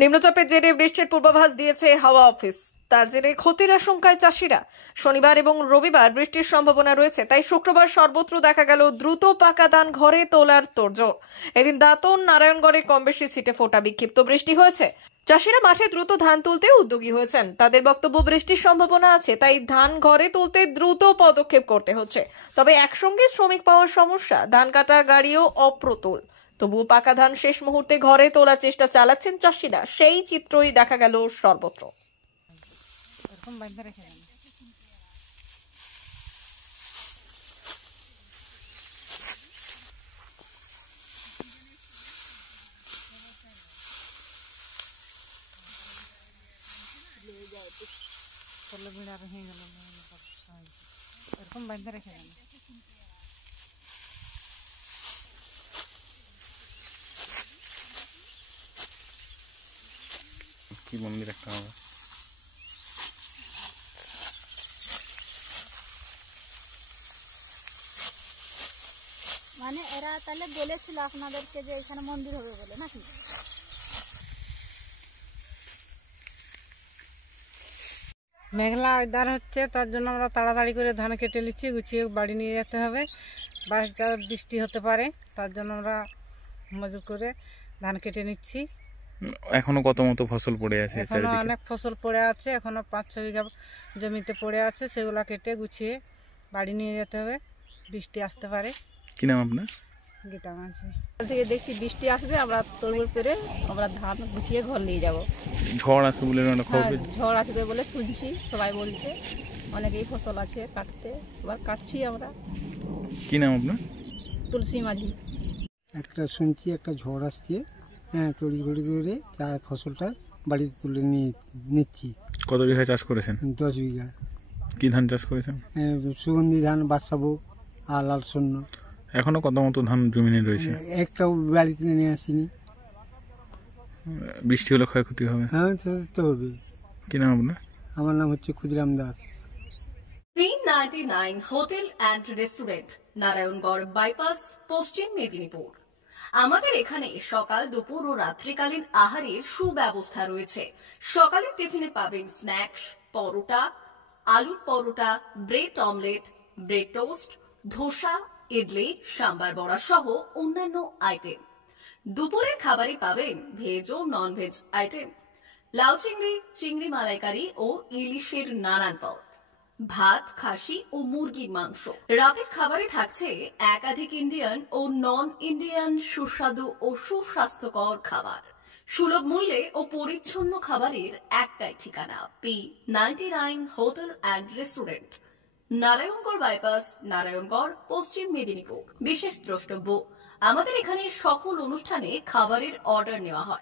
নিম্নচাপের জেরে বৃষ্টির পূর্বাভাস দিয়েছে হাওয়া অফিস। তার জেরে ক্ষতির আশঙ্কায় চাষিরা। শনিবার এবং রবিবার বৃষ্টির সম্ভাবনা রয়েছে, তাই শুক্রবার সর্বত্র দেখা গেল দ্রুত পাকা ধান ঘরে তোলার তোড়জোড়। এদিন দাঁতন, নারায়ণগড়ে কম বেশি ছিটে ফোটা বিক্ষিপ্ত বৃষ্টি হয়েছে। চাষিরা মাঠে দ্রুত ধান তুলতে উদ্যোগী হয়েছেন। তাদের বক্তব্য, বৃষ্টির সম্ভাবনা আছে, তাই ধান ঘরে তুলতে দ্রুত পদক্ষেপ করতে হচ্ছে। তবে একসঙ্গে শ্রমিক পাওয়ার সমস্যা, ধান কাটা গাড়িও অপ্রতুল। তবুও পাকা ধান শেষ মুহূর্তে ঘরে তোলার চেষ্টা চালাচ্ছেন চাষিরা। সেই চিত্রই দেখা গেল সর্বত্র। এরকম বাঁধে রেখে দেন। কি মন্দির একটা হবে? মানে এরা তাহলে বলেছিল আপনাদেরকে যে এখানে মন্দির হবে বলে, নাকি? মেঘলা ওয়েদার হচ্ছে, তার জন্য আমরা তাড়াতাড়ি করে ধান কেটে নিচ্ছি, গুছিয়ে বাড়ি নিয়ে যেতে হবে। বৃষ্টি হতে পারে, তার জন্য আমরা মজুর করে ধান কেটে নিচ্ছি। এখনো কত মতো ফসল পড়ে আছে? এখনো অনেক ফসল পড়ে আছে, এখনো 5-6 বিঘা জমিতে পড়ে আছে, সেগুলো কেটে গুছিয়ে বাড়ি নিয়ে যেতে হবে। বৃষ্টি আসতে পারে। কি নাম আপনার? গীতা মাঝি। থেকে দেখছি বৃষ্টি আসবে, আমরা তড়বড় করে আমরা ধান গুছিয়ে ঘর নিয়ে যাব। ঝড় আসবে বলে ঝড় আসবে বলে শুনছি, সবাই বলছে। অনেকেই ফসল আছে কাটতে, এবার কাটছি আমরা। কি নাম আপনার? তুলসী মাঝি। একটা শুনছি একটা ঝড় আসছে, হ্যাঁ, তড়িঘড়ি করে তার ফসলটা বাড়িতে তুলে নিচ্ছি। কত বিঘা চাষ করেছেন? 10 বিঘা। কি ধান চাষ করেছেন? সুগন্ধি ধান, বাদশাভোগ আর লাল শূন্য। এখনো কত মতো ধান জমিনে রয়েছে? একটাও বাড়িতে নিয়ে আসিনি। বৃষ্টি হলে ক্ষয়ক্ষতি হবে? হ্যাঁ, তো হবে। কি নাম আপনার? আমার নাম হচ্ছে Khudiram Das. 399 hotel and restaurant, Narayangarh bypass, পশ্চিম মেদিনীপুর। আমাদের এখানে সকাল, দুপুর ও রাত্রিকালীন আহারের সুব্যবস্থা রয়েছে। সকালের টিফিনে পাবেন স্ন্যাক্স, পরোটা, আলুর paratha, bread omelette, bread toast, dosa, idli, sambar vada সহ অন্যান্য আইটেম। দুপুরের খাবারে পাবেন ভেজ ও নন ভেজ আইটেম, লাউ চিংড়ি, চিংড়ি মালাইকারি ও ইলিশের নানান পদ, ভাত, খাসি ও মুরগির মাংস। রাতের খাবারে থাকছে একাধিক ইন্ডিয়ান ও নন ইন্ডিয়ান সুস্বাদু ও সুস্বাস্থ্যকর খাবার। সুলভ মূল্যে ও পরিচ্ছন্ন খাবারের একটাই ঠিকানা, P99 hotel and restaurant, Narayangarh bypass, Narayangarh, পশ্চিম মেদিনীপুর। বিশেষ দ্রষ্টব্য, আমাদের এখানে সকল অনুষ্ঠানে খাবারের অর্ডার নেওয়া হয়।